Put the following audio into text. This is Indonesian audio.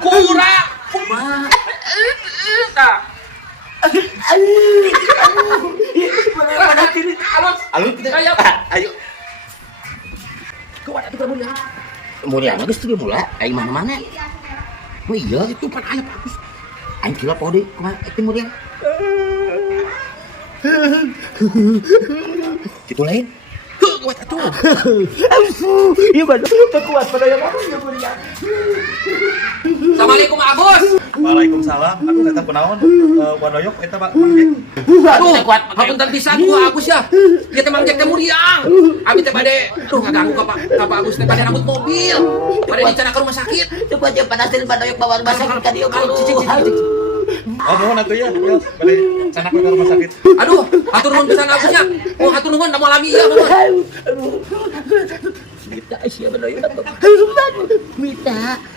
Kurang. Nah. Alun kita. Ayo. Ayo. Kau ada tukar mulia. Mulia geus teu mula, aing mana-mana. Oh iya, Itu pan aya bagus. aing kira pode kumaha teh mulia. Kitu lain. Kau ada tuh. Iya bener, kuat pada yang aku ya mulia. Assalamualaikum Agus. Waalaikumsalam. Aku nggak tahu kunaon. Wadoyok eta Pak. Aduh, hapunten pisan ku Agus ya. Ieu teh Mang Jack teh muriang. Abi teh bade ngaganggu ka Pak Agus teh bade rambut mobil. Bade dicana ke rumah sakit. Coba aja panasin badoyok bawa rumah sakit ka dieu. Oh, mohon atuh ya. Ya, bade sanak ke rumah sakit. Aduh, hatur nuhun pisan Agusnya. Oh, hatur nuhun da moal lami ieu nuhun. Minta sia badoyok. Minta.